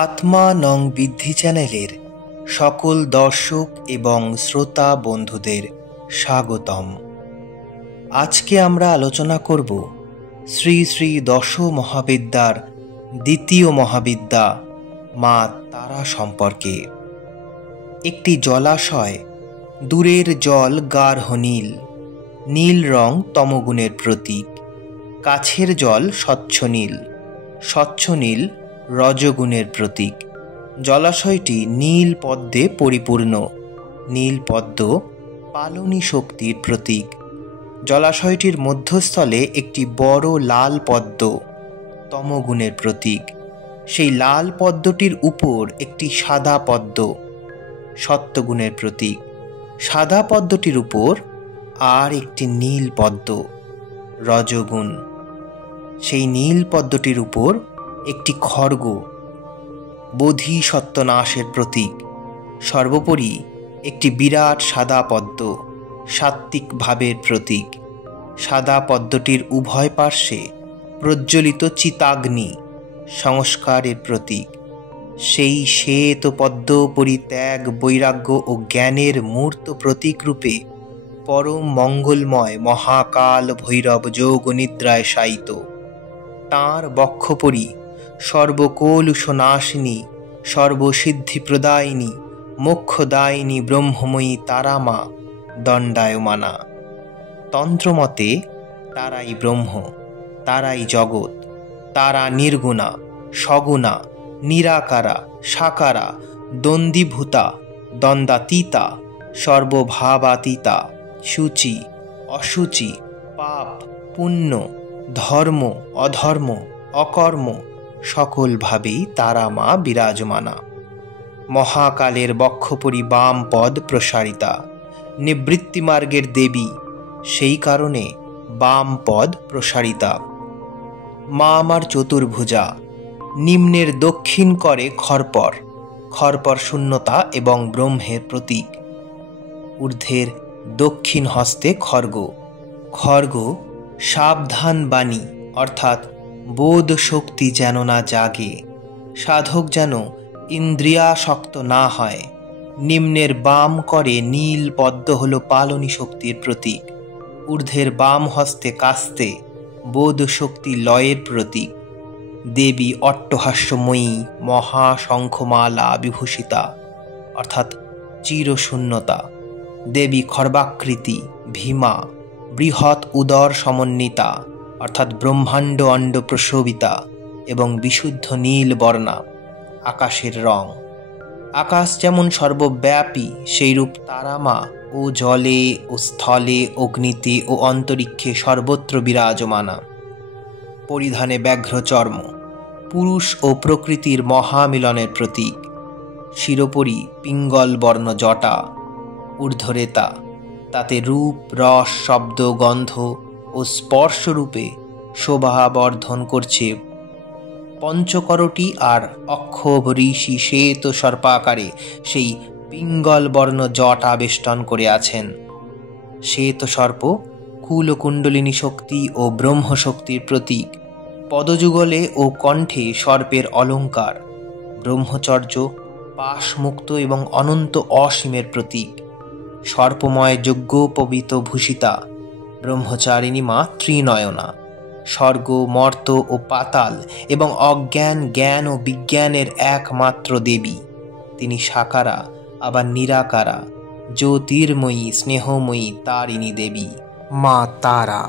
আত্মা নং বৃদ্ধি চ্যানেলের সকল দর্শক এবং শ্রোতা বন্ধুদের স্বাগতম। আজকে আমরা আলোচনা করব শ্রী শ্রী দশ মহাবিদ্যার দ্বিতীয় মহাবিদ্যা মা তারা সম্পর্কে। একটি জলাশয়, দূরের জল গাঢ় নীল, নীল রং তমগুণের প্রতীক। কাছের জল স্বচ্ছ নীল, স্বচ্ছ নীল রজগুণের প্রতীক। জলাশয়টি নীল পদ্মে পরিপূর্ণ, নীল পদ্ম পালনী শক্তির প্রতীক। জলাশয়টির মধ্যস্থলে একটি বড় লাল পদ্ম তমগুণের প্রতীক। সেই লাল পদ্মটির উপর একটি সাদা পদ্ম সত্যগুণের প্রতীক। সাদা পদ্মটির উপর আর একটি নীল পদ্ম রজগুণ। সেই নীল পদ্মটির উপর একটি খড়গ বোধি সত্যনাশের প্রতীক। সর্বোপরি একটি বিরাট সাদা পদ্ম সাত্ত্বিক ভাবের প্রতীক। সাদা পদ্মটির উভয় পার্শ্বে প্রজ্বলিত চিতাগ্নি সংস্কারের প্রতীক। সেই শ্বেত পদ্ম পরিত্যাগ, বৈরাগ্য ও জ্ঞানের মূর্ত প্রতীক রূপে পরম মঙ্গলময় মহাকাল ভৈরব যোগ নিদ্রায় শায়িত। তাঁর বক্ষপরি সর্বকলুষনাশিনী, সর্বসিদ্ধিপ্রদায়িনী, মোক্ষদায়িনী ব্রহ্মময়ী তারা মা দণ্ডায়মানা। তন্ত্রমতে তারাই ব্রহ্ম, তারাই জগৎ, তারা নির্গুণা, সগুণা, নিরাকারা, সাকারা, দ্বন্দ্বীভূতা, দ্বন্দ্বাতীতা, সর্বভাবাতীতা, শুচি, অশুচি, পাপ, পুণ্য, ধর্ম, অধর্ম, অকর্ম সকলভাবেই তারা মা বিরাজমানা। মহাকালের বক্ষপরি বাম পদ প্রসারিতা, নিবৃত্তিমার্গের দেবী, সেই কারণে বাম পদ প্রসারিতা। মা আমার চতুর্ভুজা, নিম্নের দক্ষিণ করে খরপর, খরপর শূন্যতা এবং ব্রহ্মের প্রতীক। ঊর্ধ্বের দক্ষিণ হস্তে খর্গ, খর্গ সাবধান বাণী, অর্থাৎ বোধ শক্তি যেন না জাগে, সাধক যেন ইন্দ্রিয়াসক্ত না হয়। নিম্নের বাম করে নীল পদ্ম হল পালনী শক্তির প্রতীক। ঊর্ধ্বের বাম হস্তে কাস্তে বোধ শক্তি লয়ের প্রতীক। দেবী অট্টহাস্যময়ী মহাশঙ্খমালা বিভূষিতা, অর্থাৎ চিরশূন্যতা। দেবী খর্বাকৃতি ভীমা, বৃহৎ উদর সমন্বিতা, অর্থাৎ ব্রহ্মাণ্ড অণ্ড প্রসবিতা এবং বিশুদ্ধ নীল বর্ণা, আকাশের রং। আকাশ যেমন সর্বব্যাপী, সেইরূপ তারামা ও জলে ও স্থলে, অগ্নিতে ও অন্তরিক্ষে সর্বত্র বিরাজমানা। পরিধানে ব্যাঘ্র চর্ম, পুরুষ ও প্রকৃতির মহামিলনের প্রতীক। শিরোপরি পিঙ্গল বর্ণ জটা, ঊর্ধ্বরেতা, তাতে রূপ, রস, শব্দ, গন্ধ ও স্পর্শরূপে শোভাবর্ধন করছে পঞ্চকরটি। আর অক্ষোভ ঋষি শ্বেত সর্পাকারে সেই পিঙ্গল বর্ণ জট আবেষ্টন করে আছেন। শ্বেত সর্প কুলকুণ্ডলিনী শক্তি ও ব্রহ্মশক্তির প্রতীক। পদযুগলে ও কণ্ঠে সর্পের অলঙ্কার। ব্রহ্মচর্য পাশমুক্ত এবং অনন্ত অসীমের প্রতীক। সর্পময় যজ্ঞোপবীত ভূষিতা ব্রহ্মচারিণী মা ত্রিনয়না। স্বর্গ, মর্ত ও পাতাল এবং অজ্ঞান, জ্ঞান ও বিজ্ঞানের একমাত্র দেবী। তিনি সাকারা আবার নিরাকারা, জ্যোতির্ময়ী, স্নেহময়ী তারিণী দেবী মা তারা।